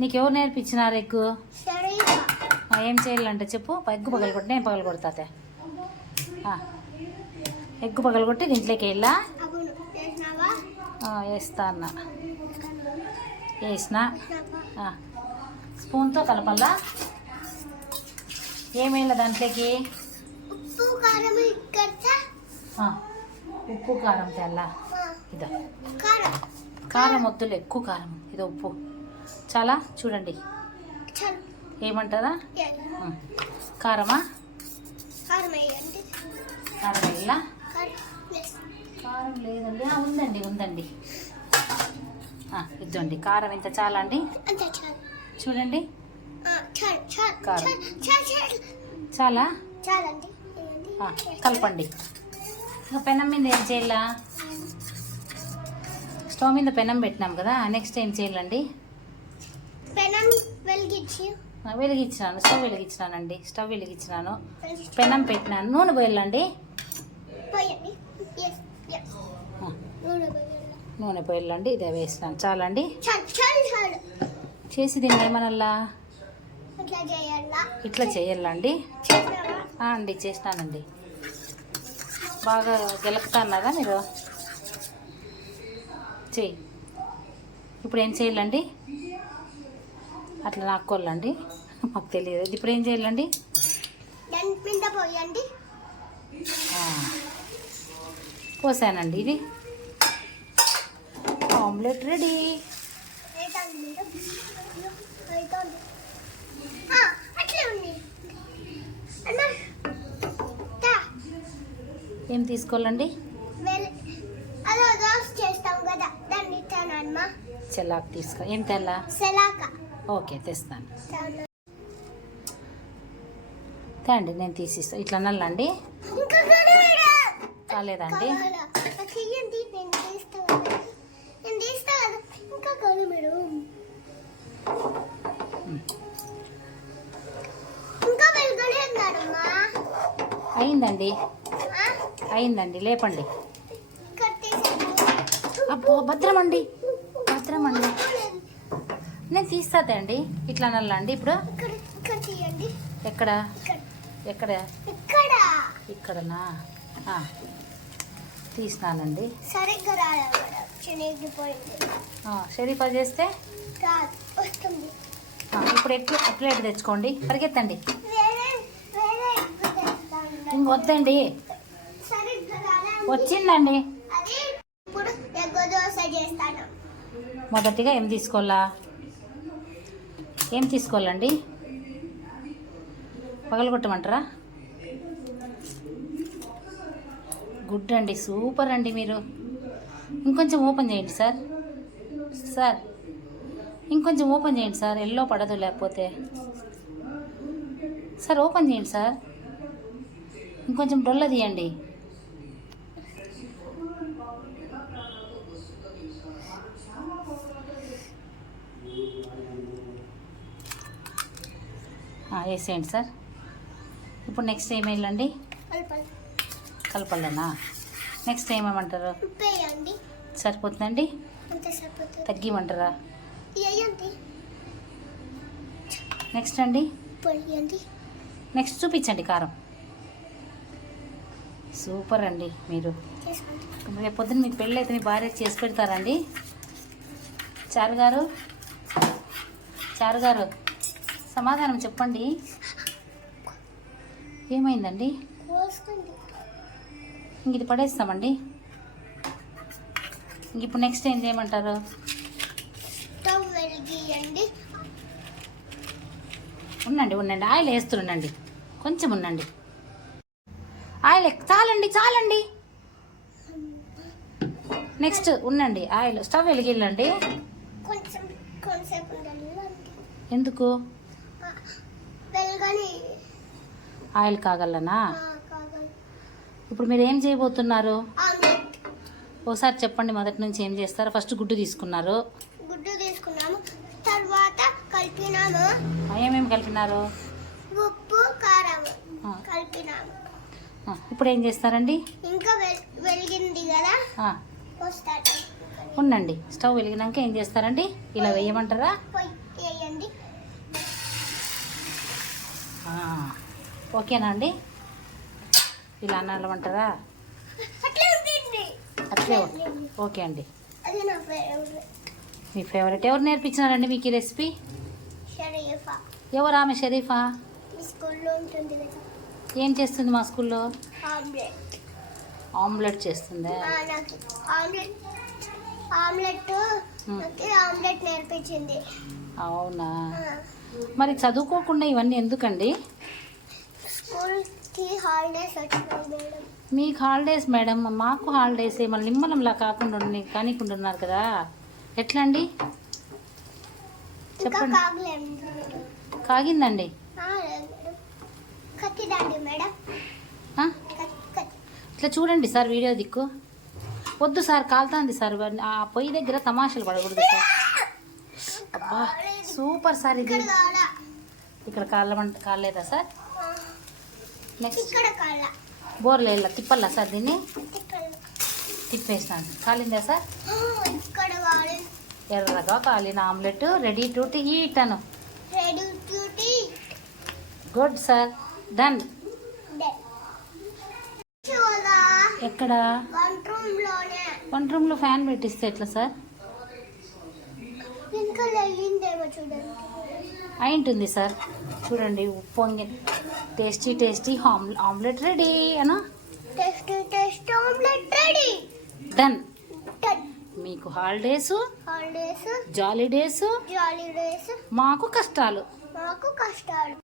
నీకెవరు నేర్పించినారు ఎక్కువ ఏం చేయాలంటే చెప్పు. ఎగ్గు పగలు కొట్టి నేను పగలు కొడతాతే. ఎగ్గు పగలు కొట్టి దీంట్లోకి వెళ్ళా. వేస్తా అన్న. వేసిన. స్పూన్తో కలపల్లా? ఏమేలా దాంట్లోకి? ఉప్పు కారం ఉప్పు కారం తెల్ల. ఇదా. కారం వద్దులే ఎక్కువ కారం. ఇది ఉప్పు. చాలా? చూడండి. ఏమంటారా? కారమా? కారం వేయండి. కారం లేదండి. ఉందండి ఉందండి. ఇద్దండి. కారం ఇంత చాలా అండి? చూడండి. కారం. చాలు కలపండి. ఇంకా పెనం మీద ఏం చేయాలా? స్టవ్ మీద పెనం పెట్టినాం కదా నెక్స్ట్ ఏం చేయాలండి? పెనం వెలిగించి. వెలిగించినాను స్టవ్ వెలిగించినానండి స్టవ్ వెలిగించినాను. వెలిగించి. పెనం పెట్టినాను నూనె పోయాలండి? నూనె పోయాలి నూనె పోయాలండి ఇదే వేసినాను. చాలండి? చాలు చాలు చాలు. చేసి దీన్ని ఏమనల్లా? ఇట్లా చేయాలా? ఇట్లా చేయాలండి? అండి చేసినానండి. బాగా గెలుకుతాన్నారా మీరు? చెయ్యి ఇప్పుడు ఏం చేయాలండి? అట్లా నాక్కోవాలండి మాకు తెలియదు. ఇప్పుడు ఏం చేయాలండి? పోసానండి ఇది. Omelette ready. ఏం తీసుకోవాలండి వెల్ అదో దోశ చేస్తాం కదా దాన్ని ఇచ్చానమ్మా చెల్లాకు తీసుకో. ఏం తెల్లా? సెలాక. ఓకే తెస్తాను. తేండి నేను తీసిస్తాను ఇట్లా నల్లండి? కాలేదండి అయిందండి? అయిందండి. లేపండి. అబ్బో భద్రమండి. భద్రమండి నేను తీస్తాతే అండి ఇట్లా నల్లండి ఇప్పుడు ఎక్కడ? ఎక్కడ? ఇక్కడ. ఇక్కడనా? తీసినానండి. షరీఫా చేస్తే? ఇప్పుడు ఎట్లా ప్లేట్ తెచ్చుకోండి? పరిగెత్తండి. రాలే. వచ్చిందండి అది ఇప్పుడు ఎగ్గు దోశ చేస్తాను మొదటిగా ఏం తీసుకోవాలా? ఏం తీసుకోవాలండి? పగలగొట్టమంటారా? గుడ్ అండి సూపర్ అండి మీరు. ఇంకొంచెం ఓపెన్ చేయండి సార్. సార్ ఇంకొంచెం ఓపెన్ చేయండి సార్ ఎల్లో పడదు లేకపోతే. సార్ ఓపెన్ చేయండి సార్. ఇంకొంచెం డొల్ల తీయండి. వేసేయండి సార్. ఇప్పుడు నెక్స్ట్ ఏమేయాలండి కలపాలి కలపలేనా? నెక్స్ట్ ఏమేమంటారు? సరిపోతుందండి? తగ్గిమంటారా? నెక్స్ట్ అండి? నెక్స్ట్ చూపించండి కారం. సూపర్ అండి మీరు. రేపు పొద్దున్న మీకు పెళ్ళి అయితే మీ భార్య చేసి పెడతారండి. చారు గారు? చారు గారు? సమాధానం చెప్పండి. ఏమైందండి? ఇంక ఇది పడేస్తామండి. ఇంక ఇప్పుడు నెక్స్ట్ ఏం చేయమంటారు? ఉండండి ఉండండి. ఆయిల్ వేస్తుండండి కొంచెం ఉండండి. ఆయిల్ చాలండి చాలండి. నెక్స్ట్ ఉండండి. ఆయిల్ స్టవ్ వెలిగిల్లండి. ఎందుకు? ఆయిల్ కాగలనా? ఇప్పుడు మీరు ఏం చేయబోతున్నారు? ఒకసారి చెప్పండి మొదటి నుంచి ఏం చేస్తారు. ఫస్ట్ గుడ్డు తీసుకున్నారు. గుడ్డు తీసుకున్నాము. తర్వాత కలిపినాము. ఏమేమి కలిపినారు? ఉప్పు కారం. కలిపినాము. ఇప్పుడు ఏం చేస్తారండి? ఇంకా వెల్- వెలిగింది కదా? ఉండండి. స్టవ్ వెలిగినాక ఏం చేస్తారండి? ఇలా వేయమంటారా? వేయండి. ఓకేనా అండి? ఇలా అనాలమంటారా అట్లే. ఓకే అండి. మీ ఫేవరెట్ ఎవరు నేర్పించినారండి మీకు ఈ రెసిపీ ఎవరు ఆమె షరీఫా? ఏం చేస్తుంది మా స్కూల్లో? ఆమ్లెట్. చేస్తుందా? ఆమ్లెట్ ఆమ్లెట్ నేర్పించింది. అవునా? మరి చదువుకోకుండా ఇవన్నీ ఎందుకండి? మీకు హాలిడేస్ మేడం మాకు హాలిడేస్ మళ్ళీ నిమ్మలంలా కాకుండా కానికుంటున్నారు కదా. ఎట్లా అండి చెప్పండి. కాగిందండి? ఇట్లా చూడండి సార్ వీడియో దిక్కు. వద్దు సార్ కాలుతాంది సార్. ఆ పొయ్యి దగ్గర తమాషాలు పడకూడదు సార్. సూపర్ సార్ ఇది. ఇక్కడ ఇక్కడ కాళ్ళమంట కాలేదా సార్? నెక్స్ట్ బోర్లు వెళ్ళా తిప్పల్లా సార్ దీన్ని? ఇక్కడ తిప్పేసినాను. కాలిందా సార్? ఎర్రగా కాలిన ఆమ్లెట్ రెడీ టు హీట్ అను గుడ్ సార్. డన్. ఎక్కడ? వన్ రూమ్లోనే వన్ రూమ్లో ఫ్యాన్ పెట్టిస్తే ఎట్లా సార్? చూడండి. అయింటుంది సార్. చూడండి ఉప్పొంగి టేస్టీ టేస్టీ ఆమ్లెట్ రెడీ అనా? Test test omelette ready. Done. మీకు holidays holidays. Jolly days jolly days. మాకు కష్టాలు. మాకు కష్టాలు.